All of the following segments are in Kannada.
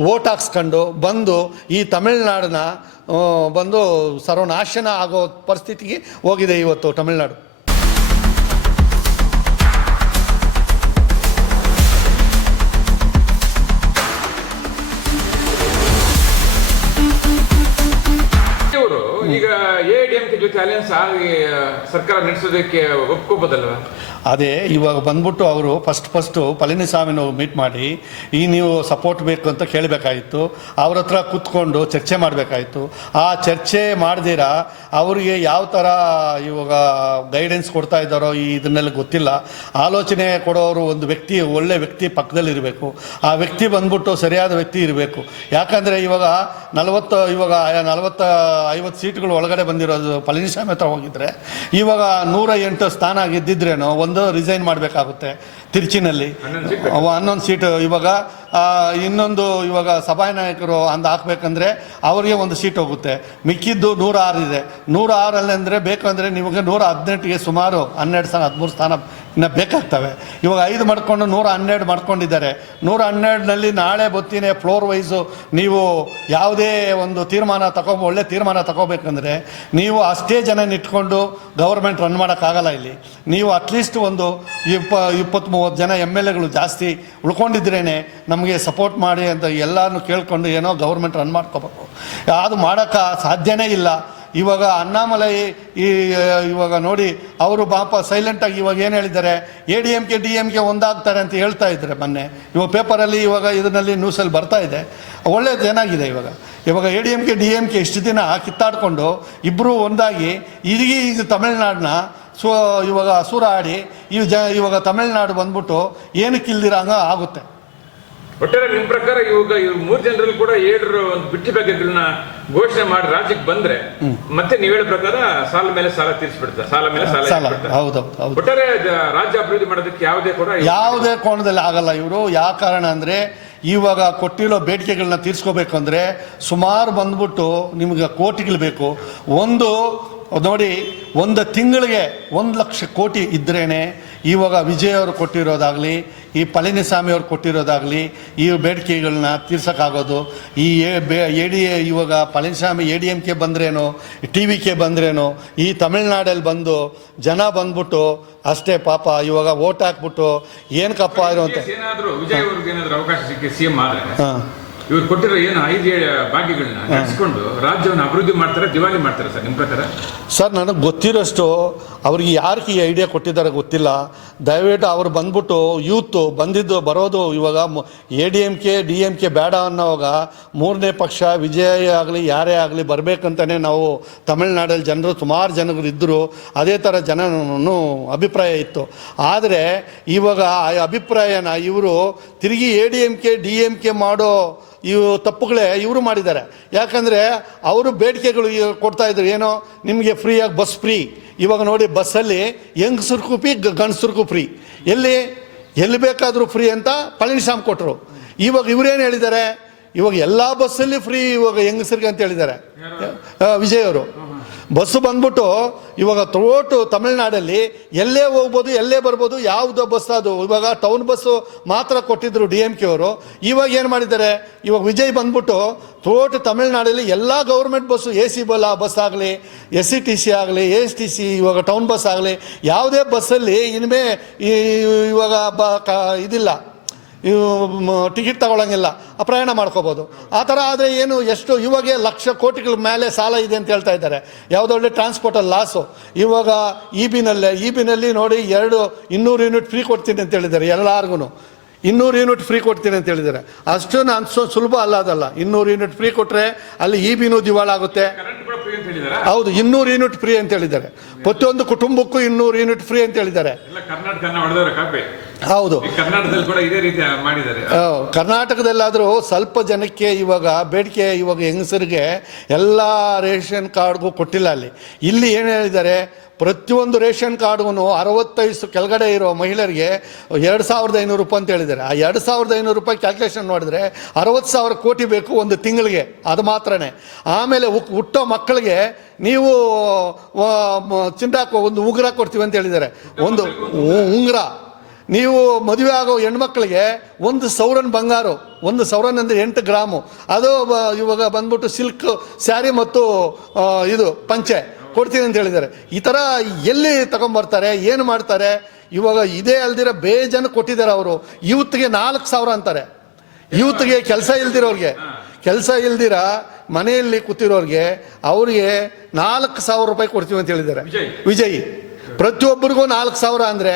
ಓಟ್ ಹಾಕ್ಸ್ಕೊಂಡು ಬಂದು ಈ ತಮಿಳ್ನಾಡನ್ನ ಬಂದು ಸರ್ವನಾಶನ ಆಗೋ ಪರಿಸ್ಥಿತಿಗೆ ಹೋಗಿದೆ ಇವತ್ತು ತಮಿಳ್ನಾಡು. ಈಗ ಎಐಡಿಎಂಕೆ ಜೊತೆ ಅಲಯನ್ಸ್ ಆಗಿ ಸರ್ಕಾರ ನಡೆಸೋದಕ್ಕೆ ಒಪ್ಕೋಬೋದಲ್ವ? ಅದೇ ಇವಾಗ ಬಂದ್ಬಿಟ್ಟು ಅವರು ಫಸ್ಟು ಪಳನಿಸ್ವಾಮಿನ ಮೀಟ್ ಮಾಡಿ ನೀವು ಸಪೋರ್ಟ್ ಬೇಕು ಅಂತ ಕೇಳಬೇಕಾಗಿತ್ತು. ಅವ್ರ ಹತ್ರ ಕೂತ್ಕೊಂಡು ಚರ್ಚೆ ಮಾಡಬೇಕಾಯಿತು. ಆ ಚರ್ಚೆ ಮಾಡ್ದಿರ ಅವರಿಗೆ ಯಾವ ಥರ ಇವಾಗ ಗೈಡೆನ್ಸ್ ಕೊಡ್ತಾ ಇದ್ದಾರೋ ಇದನ್ನೆಲ್ಲ ಗೊತ್ತಿಲ್ಲ. ಆಲೋಚನೆ ಕೊಡೋರು ಒಂದು ವ್ಯಕ್ತಿ, ಒಳ್ಳೆ ವ್ಯಕ್ತಿ ಪಕ್ಕದಲ್ಲಿರಬೇಕು. ಆ ವ್ಯಕ್ತಿ ಬಂದ್ಬಿಟ್ಟು ಸರಿಯಾದ ವ್ಯಕ್ತಿ ಇರಬೇಕು. ಯಾಕಂದರೆ ಇವಾಗ 40-50 ಸೀಟ್ಗಳು ಒಳಗಡೆ ಬಂದಿರೋದು ಪಳನಿಸ್ವಾಮಿ ಹತ್ರ ಹೋಗಿದ್ರೆ ಇವಾಗ 108 ಸ್ಥಾನ ಗೆದ್ದಿದ್ರೇನೋ ಒಂದು ರಿಸೈನ್ ಮಾಡಬೇಕಾಗುತ್ತೆ ತಿರುಚಿನಲ್ಲಿ 11 ಸೀಟು. ಇವಾಗ ಇನ್ನೊಂದು ಇವಾಗ ಸಭಾನಾಯಕರು ಅಂದು ಹಾಕ್ಬೇಕಂದ್ರೆ ಅವರಿಗೆ ಒಂದು ಸೀಟ್ ಹೋಗುತ್ತೆ. ಮಿಕ್ಕಿದ್ದು 106 ಇದೆ. 106 ಅಂದರೆ ಬೇಕಂದರೆ ನಿಮಗೆ 118ಗೆ ಸುಮಾರು 13 ಸ್ಥಾನ ಇನ್ನು ಬೇಕಾಗ್ತವೆ. ಇವಾಗ 5 ಮಾಡ್ಕೊಂಡು 112 ಮಾಡ್ಕೊಂಡಿದ್ದಾರೆ. 112ನಲ್ಲಿ ನಾಳೆ ಬತ್ತೀನಿ ಫ್ಲೋರ್ ವೈಸು ನೀವು ಯಾವುದೇ ಒಂದು ಒಳ್ಳೆ ತೀರ್ಮಾನ ತಗೋಬೇಕಂದ್ರೆ ನೀವು ಅಷ್ಟೇ ಜನ ಇಟ್ಕೊಂಡು ಗೌರ್ಮೆಂಟ್ ರನ್ ಮಾಡೋಕ್ಕಾಗಲ್ಲ. ಇಲ್ಲಿ ನೀವು ಅಟ್ಲೀಸ್ಟ್ ಒಂದು 20-30 ಜನ MLAಗಳು ಜಾಸ್ತಿ ಉಳ್ಕೊಂಡಿದ್ರೇ ನಮಗೆ ಸಪೋರ್ಟ್ ಮಾಡಿ ಅಂತ ಎಲ್ಲನೂ ಕೇಳ್ಕೊಂಡು ಏನೋ ಗೌರ್ಮೆಂಟ್ ರನ್ ಮಾಡ್ಕೋಬೇಕು. ಅದು ಮಾಡೋಕ್ಕೆ ಸಾಧ್ಯನೇ ಇಲ್ಲ. ಇವಾಗ ಅಣ್ಣಾಮಲೈ ಇವಾಗ ನೋಡಿ ಅವರು ಪಾಪ ಸೈಲೆಂಟಾಗಿ ಇವಾಗ ಏನು ಹೇಳಿದ್ದಾರೆ, ADMK DMK ಒಂದಾಗ್ತಾರೆ ಅಂತ ಹೇಳ್ತಾ ಇದ್ದಾರೆ ಮೊನ್ನೆ. ಇವಾಗ ಪೇಪರಲ್ಲಿ ಇವಾಗ ಇದರಲ್ಲಿ ನ್ಯೂಸಲ್ಲಿ ಬರ್ತಾ ಇದೆ. ಒಳ್ಳೆಯದು ಏನಾಗಿದೆ ಇವಾಗ ADMK DMK ಇಷ್ಟು ದಿನ ಕಿತ್ತಾಡಿಕೊಂಡು ಇಬ್ಬರು ಒಂದಾಗಿ ಈಗ ತಮಿಳ್ನಾಡನ್ನ ಇವಾಗ ಹಸುರ ಆಡಿ ಇವಾಗ ತಮಿಳ್ನಾಡು ಬಂದ್ಬಿಟ್ಟು ಏನಕ್ಕೆ ಇಲ್ದಿರಂಗ ಆಗುತ್ತೆ. ಒಟ್ಟಾರೆ ನಿಮ್ಮ ಪ್ರಕಾರ ಇವಾಗ 3 ಜನರಲ್ಲಿ ಕೂಡ 7 ಒಂದು ಬಿಟ್ಟಿ ಬಗೆಗಳನ್ನ ಘೋಷಣೆ ಮಾಡಿ ರಾಜ್ಯಕ್ಕೆ ಬಂದ್ರೆ ಮತ್ತೆ ನೀವು ಹೇಳೋ ಪ್ರಕಾರ ಸಾಲ ಮೇಲೆ ಸಾಲ ತೀರಿಸ್ಬಿಡ್ತಾರೆ, ಸಾಲ ಮೇಲೆ ಸಾಲ. ಹೌದು. ಒಟ್ಟಾರೆ ರಾಜ್ಯ ಅಭಿವೃದ್ಧಿ ಮಾಡೋದಕ್ಕೆ ಯಾವುದೇ ಕೋಣದಲ್ಲಿ ಆಗಲ್ಲ ಇವರು. ಯಾವ ಕಾರಣ ಅಂದರೆ ಇವಾಗ ಕೊಟ್ಟಿರೋ ಬೇಡಿಕೆಗಳನ್ನ ತೀರಿಸ್ಕೋಬೇಕು ಅಂದರೆ ಸುಮಾರು ಬಂದ್ಬಿಟ್ಟು ನಿಮ್ಗೆ ಕೋಟಿಗಳು ಬೇಕು. ನೋಡಿ, ಒಂದು ತಿಂಗಳಿಗೆ 1 ಲಕ್ಷ ಕೋಟಿ ಇದ್ರೇ ಇವಾಗ ವಿಜಯ್ ಅವರು ಕೊಟ್ಟಿರೋದಾಗಲಿ, ಈ ಪಳನಿಸ್ವಾಮಿ ಅವ್ರು ಕೊಟ್ಟಿರೋದಾಗಲಿ, ಈ ಬೇಡಿಕೆಗಳನ್ನ ತೀರ್ಸೋಕ್ಕಾಗೋದು. ಇವಾಗ ಪಳನಿಸ್ವಾಮಿ ADMK ಬಂದ್ರೇನೋ TVK ಬಂದ್ರೇನೋ ಈ ತಮಿಳ್ನಾಡಲ್ಲಿ ಬಂದು ಜನ ಬಂದ್ಬಿಟ್ಟು ಅಷ್ಟೇ ಪಾಪ ಇವಾಗ ಓಟ್ ಹಾಕ್ಬಿಟ್ಟು ಏನಕ್ಕಪ್ಪ ಇರುವಂತ ವಿಜಯ್ ಅವ್ರಿಗೆ ಏನಾದರೂ ಅವಕಾಶ ಸಿಕ್ಕಿ CM ಆದ್ರೆ ಇವ್ರು ಕೊಟ್ಟಿರೋ ಏನು 5 ಭಾಗ್ಯಗಳನ್ನ ನಡೆಸಿಕೊಂಡು ರಾಜ್ಯವನ್ನು ಅಭಿವೃದ್ಧಿ ಮಾಡ್ತಾರೆ, ದಿವಾಳಿ ಮಾಡ್ತಾರೆ ಸರ್ ನಿಮ್ಮ ಪ್ರಕಾರ? ಸರ್, ನನಗೆ ಗೊತ್ತಿರೋಷ್ಟು ಅವ್ರಿಗೆ ಯಾರಿಗೆ ಈ ಐಡಿಯಾ ಕೊಟ್ಟಿದ್ದಾರೆ ಗೊತ್ತಿಲ್ಲ. ದಯವಿಟ್ಟು ಅವ್ರು ಬಂದ್ಬಿಟ್ಟು ಬರೋದು ಇವಾಗ ADMK DMK ಬೇಡ ಅನ್ನೋವಾಗ 3ನೇ ಪಕ್ಷ ವಿಜಯ್ ಆಗಲಿ ಯಾರೇ ಆಗಲಿ ಬರಬೇಕಂತಲೇ ನಾವು ತಮಿಳ್ನಾಡಲ್ಲಿ ಸುಮಾರು ಜನರು ಇದ್ದರು. ಅದೇ ಥರ ಜನನೂ ಅಭಿಪ್ರಾಯ ಇತ್ತು. ಆದರೆ ಇವಾಗ ಆ ಅಭಿಪ್ರಾಯನ ಇವರು ತಿರುಗಿ ADMK DMK ಮಾಡೋ ತಪ್ಪುಗಳೇ ಇವರು ಮಾಡಿದ್ದಾರೆ. ಯಾಕಂದರೆ ಅವರು ಬೇಡಿಕೆಗಳು ಕೊಡ್ತಾಯಿದ್ರು, ಏನೋ ನಿಮಗೆ ಫ್ರೀಯಾಗಿ ಬಸ್ ಫ್ರೀ. ಇವಾಗ ನೋಡಿ, ಬಸ್ಸಲ್ಲಿ ಹೆಂಗಸರ್ಗೂ ಫ್ರೀ, ಗಂಡಸರ್ಗೂ ಫ್ರೀ, ಎಲ್ಲಿ ಬೇಕಾದರೂ ಫ್ರೀ ಅಂತ ಪಳನಿಸ್ವಾಮಿ ಕೊಟ್ಟರು. ಇವಾಗ ಇವರೇನು ಹೇಳಿದ್ದಾರೆ, ಇವಾಗ ಎಲ್ಲ ಬಸ್ಸಲ್ಲಿ ಫ್ರೀ ಇವಾಗ ಹೆಂಗಸರಿಗೆ ಅಂತ ಹೇಳಿದ್ದಾರೆ ವಿಜಯ್ ಅವರು. ಬಸ್ಸು ಬಂದ್ಬಿಟ್ಟು ಇವಾಗ ತಮಿಳ್ನಾಡಲ್ಲಿ ಎಲ್ಲೇ ಹೋಗ್ಬೋದು, ಎಲ್ಲೇ ಬರ್ಬೋದು, ಯಾವುದೋ ಬಸ್ ಅದು. ಇವಾಗ ಟೌನ್ ಬಸ್ಸು ಮಾತ್ರ ಕೊಟ್ಟಿದ್ರು DMK ಅವರು. ಇವಾಗ ಏನು ಮಾಡಿದ್ದಾರೆ, ಇವಾಗ ವಿಜಯ್ ಬಂದ್ಬಿಟ್ಟು ತಮಿಳ್ನಾಡಲ್ಲಿ ಎಲ್ಲ ಗೌರ್ಮೆಂಟ್ ಬಸ್ಸು AC ಬಸ್ ಆಗಲಿ, SCTC ಆಗಲಿ, ASTC, ಇವಾಗ ಟೌನ್ ಬಸ್ ಆಗಲಿ, ಯಾವುದೇ ಬಸ್ಸಲ್ಲಿ ಇನ್ಮೇ ಇವಾಗ ಇದಿಲ್ಲ, ಟಿಕೆಟ್ ತಗೊಳ್ಳಂಗಿಲ್ಲ, ಪ್ರಯಾಣ ಮಾಡ್ಕೋಬೋದು. ಆ ಥರ ಆದರೆ ಎಷ್ಟು ಇವಾಗ ಲಕ್ಷ ಕೋಟಿಗಳ ಮೇಲೆ ಸಾಲ ಇದೆ ಅಂತ ಹೇಳ್ತಾ ಇದ್ದಾರೆ. ಯಾವುದೊಳ್ಳೆ ಟ್ರಾನ್ಸ್ಪೋರ್ಟಲ್ಲಿ ಲಾಸು. ಇವಾಗ ಇಬಿನಲ್ಲಿ ನೋಡಿ 200 ಯೂನಿಟ್ ಫ್ರೀ ಕೊಡ್ತೀನಿ ಅಂತ ಹೇಳಿದ್ದಾರೆ ಎಲ್ಲರಿಗೂ. 200 ಯೂನಿಟ್ ಫ್ರೀ ಕೊಡ್ತೀನಿ ಅಂತ ಹೇಳಿದ್ದಾರೆ. ಅಷ್ಟು ಸುಲಭ ಅದಲ್ಲ. 200 ಯೂನಿಟ್ ಫ್ರೀ ಕೊಟ್ಟರೆ ಅಲ್ಲಿ EBನೂ ದಿವಾಳಾಗುತ್ತೆ. ಹೌದು, 200 ಯೂನಿಟ್ ಫ್ರೀ ಅಂತ ಹೇಳಿದ್ದಾರೆ. ಪ್ರತಿಯೊಂದು ಕುಟುಂಬಕ್ಕೂ 200 ಯೂನಿಟ್ ಫ್ರೀ ಅಂತ ಹೇಳಿದ್ದಾರೆ. ಹೌದು, ಕರ್ನಾಟಕದಲ್ಲಾದರೂ ಸ್ವಲ್ಪ ಜನಕ್ಕೆ ಇವಾಗ ಬೇಡಿಕೆ, ಇವಾಗ ಹೆಂಗಸರಿಗೆ ಎಲ್ಲ ರೇಷನ್ ಕಾರ್ಡ್ಗೂ ಕೊಟ್ಟಿಲ್ಲ. ಇಲ್ಲಿ ಏನು ಹೇಳಿದ್ದಾರೆ, ಪ್ರತಿಯೊಂದು ರೇಷನ್ ಕಾರ್ಡ್ಗೂ 65 ಕೆಳಗಡೆ ಇರೋ ಮಹಿಳೆಯರಿಗೆ 2,500 ರೂಪಾಯಿ ಅಂತ ಹೇಳಿದ್ದಾರೆ. ಆ 2,500 ರೂಪಾಯಿ ಕ್ಯಾಲ್ಕುಲೇಷನ್ ನೋಡಿದ್ರೆ 60,000 ಕೋಟಿ ಬೇಕು ಒಂದು ತಿಂಗಳಿಗೆ, ಅದು ಮಾತ್ರನೇ. ಆಮೇಲೆ ಹುಟ್ಟೋ ಮಕ್ಕಳಿಗೆ ನೀವು ಚಿಂದಾಕೋ ಒಂದು ಉಂಗುರ ಕೊಡ್ತೀವಿ ಅಂತ ಹೇಳಿದ್ದಾರೆ. ಒಂದು ಉಂಗುರ ನೀವು ಮದುವೆ ಆಗೋ ಹೆಣ್ಮಕ್ಳಿಗೆ 1,000 ಬಂಗಾರ, 1,000 ಅಂದರೆ 8 ಗ್ರಾಮು, ಅದು ಇವಾಗ ಬಂದ್ಬಿಟ್ಟು ಸಿಲ್ಕ್ ಸ್ಯಾರಿ ಮತ್ತು ಇದು ಪಂಚೆ ಕೊಡ್ತೀನಿ ಅಂತ ಹೇಳಿದ್ದಾರೆ. ಈ ಥರ ಎಲ್ಲಿ ತಗೊಂಬರ್ತಾರೆ, ಏನು ಮಾಡ್ತಾರೆ? ಇವಾಗ ಇದೇ ಅಲ್ದಿರ ಬೇಜನ ಕೊಟ್ಟಿದ್ದಾರೆ ಅವರು. ಯೂತ್ಗೆ 4,000 ಅಂತಾರೆ. ಯೂತ್ಗೆ ಕೆಲಸ ಇಲ್ದಿರ ಮನೆಯಲ್ಲಿ ಕೂತಿರೋರಿಗೆ ಅವರಿಗೆ 4,000 ರೂಪಾಯಿ ಕೊಡ್ತೀವಿ ಅಂತ ಹೇಳಿದ್ದಾರೆ. ವಿಜಯ್ ಪ್ರತಿಯೊಬ್ಬರಿಗೂ 4,000 ಅಂದರೆ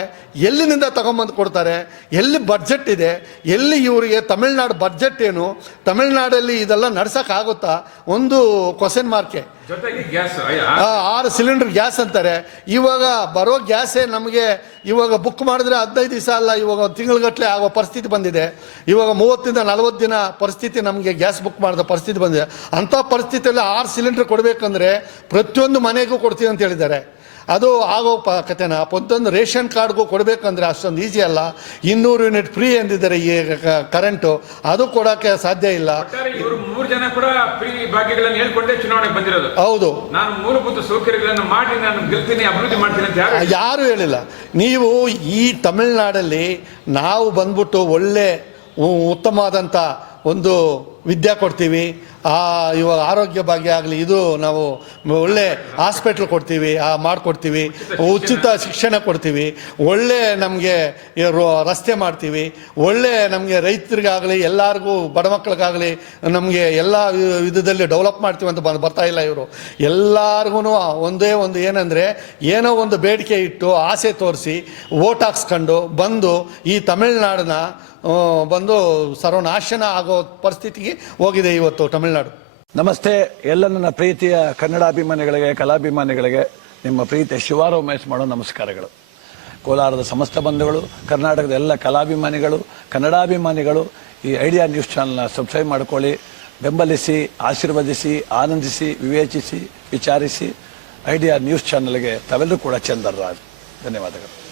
ಎಲ್ಲಿನಿಂದ ತಗೊಂಬಂದು ಕೊಡ್ತಾರೆ? ಎಲ್ಲಿ ಬಡ್ಜೆಟ್ ಇದೆ? ಎಲ್ಲಿ ಇವರಿಗೆ ತಮಿಳ್ನಾಡು ಬಡ್ಜೆಟ್ ಏನು? ತಮಿಳ್ನಾಡಲ್ಲಿ ಇದೆಲ್ಲ ನಡ್ಸೋಕ್ಕಾಗುತ್ತಾ? ಒಂದು ಕ್ವಶನ್ ಮಾರ್ಕೆ. 6 ಸಿಲಿಂಡರ್ ಗ್ಯಾಸ್ ಅಂತಾರೆ. ಇವಾಗ ಬರೋ ಗ್ಯಾಸೇ ನಮಗೆ ಇವಾಗ ಬುಕ್ ಮಾಡಿದ್ರೆ 15 ದಿವಸ ಅಲ್ಲ, ಇವಾಗ ತಿಂಗಳಗಟ್ಟಲೆ ಆಗೋ ಪರಿಸ್ಥಿತಿ ಬಂದಿದೆ. ಇವಾಗ 30ರಿಂದ 40 ದಿನ ಪರಿಸ್ಥಿತಿ ನಮಗೆ ಗ್ಯಾಸ್ ಬುಕ್ ಮಾಡಿದ ಪರಿಸ್ಥಿತಿ ಬಂದಿದೆ. ಅಂಥ ಪರಿಸ್ಥಿತಿಯಲ್ಲಿ 6 ಸಿಲಿಂಡರ್ ಕೊಡಬೇಕಂದ್ರೆ ಪ್ರತಿಯೊಂದು ಮನೆಗೂ ಕೊಡ್ತೀವಿ ಅಂತ ಹೇಳಿದ್ದಾರೆ. ಅದು ಆಗೋ ಕಥೆನ. ಒಂದೊಂದು ರೇಷನ್ ಕಾರ್ಡ್ಗೂ ಕೊಡಬೇಕಂದ್ರೆ ಅಷ್ಟೊಂದು ಈಸಿ ಅಲ್ಲ. 200 ಯೂನಿಟ್ ಫ್ರೀ ಎಂದಿದ್ದಾರೆ ಈ ಕರೆಂಟು, ಅದು ಕೊಡೋಕ್ಕೆ ಸಾಧ್ಯ ಇಲ್ಲ. ಇವರು 3 ಜನ ಕೂಡ ಫ್ರೀ ಭಾಗ್ಯಗಳನ್ನು ಹೇಳ್ಕೊಂಡೇ ಚುನಾವಣೆಗೆ ಬಂದಿರೋದು. ಹೌದು, ನಾನು ಮೂಲಭೂತ ಸೌಕರ್ಯಗಳನ್ನು ಮಾಡಿ ನಾನು ಗೆಲ್ತೀನಿ, ಅಭಿವೃದ್ಧಿ ಮಾಡ್ತೀನಿ ಅಂತ ಯಾರು ಹೇಳಿಲ್ಲ. ನೀವು ಈ ತಮಿಳ್ನಾಡಲ್ಲಿ ನಾವು ಬಂದ್ಬಿಟ್ಟು ಒಳ್ಳೆ ಉತ್ತಮವಾದಂಥ ಒಂದು ವಿದ್ಯೆ ಕೊಡ್ತೀವಿ, ಇವಾಗ ಆರೋಗ್ಯ ಭಾಗ್ಯ ಆಗಲಿ, ಇದು ನಾವು ಒಳ್ಳೆ ಹಾಸ್ಪಿಟ್ಲ್ ಕೊಡ್ತೀವಿ, ಮಾಡಿಕೊಡ್ತೀವಿ, ಉಚಿತ ಶಿಕ್ಷಣ ಕೊಡ್ತೀವಿ, ಒಳ್ಳೆ ನಮಗೆ ರಸ್ತೆ ಮಾಡ್ತೀವಿ, ಒಳ್ಳೆ ನಮಗೆ ರೈತರಿಗಾಗಲಿ ಎಲ್ಲರಿಗೂ ಬಡ ಮಕ್ಕಳಿಗಾಗಲಿ ನಮಗೆ ಎಲ್ಲ ವಿಧದಲ್ಲಿ ಡೆವಲಪ್ ಮಾಡ್ತೀವಿ ಅಂತ ಬರ್ತಾ ಇಲ್ಲ ಇವರು. ಎಲ್ಲರಿಗೂ ಒಂದೇ ಒಂದು ಏನಂದರೆ, ಏನೋ ಒಂದು ಬೇಡಿಕೆ ಇಟ್ಟು ಆಸೆ ತೋರಿಸಿ ಓಟ್ ಹಾಕ್ಸ್ಕೊಂಡು ಬಂದು ಈ ತಮಿಳ್ನಾಡನ್ನ ಬಂದು ಸರ್ವನಾಶನ ಆಗೋ ಪರಿಸ್ಥಿತಿಗೆ ಹೋಗಿದೆ ಇವತ್ತು ತಮಿಳ್ನಾಡು. ನಮಸ್ತೆ ಎಲ್ಲ ನನ್ನ ಪ್ರೀತಿಯ ಕನ್ನಡಾಭಿಮಾನಿಗಳಿಗೆ, ಕಲಾಭಿಮಾನಿಗಳಿಗೆ ನಿಮ್ಮ ಪ್ರೀತಿಯ ಶಿವಾರ ಉಮೇಶ್ ಮಾಡೋ ನಮಸ್ಕಾರಗಳು. ಕೋಲಾರದ ಸಮಸ್ತ ಬಂಧುಗಳು, ಕರ್ನಾಟಕದ ಎಲ್ಲ ಕಲಾಭಿಮಾನಿಗಳು, ಕನ್ನಡಾಭಿಮಾನಿಗಳು ಈ ಐಡಿಯಾ ನ್ಯೂಸ್ ಚಾನಲ್ನ ಸಬ್ಸ್ಕ್ರೈಬ್ ಮಾಡ್ಕೊಳ್ಳಿ, ಬೆಂಬಲಿಸಿ, ಆಶೀರ್ವದಿಸಿ, ಆನಂದಿಸಿ, ವಿವೇಚಿಸಿ, ವಿಚಾರಿಸಿ. ಐಡಿಯಾ ನ್ಯೂಸ್ ಚಾನಲ್ಗೆ ತಾವೆಲ್ಲರೂ ಕೂಡ ಚಂದರ್ರಾಜ್. ಧನ್ಯವಾದಗಳು.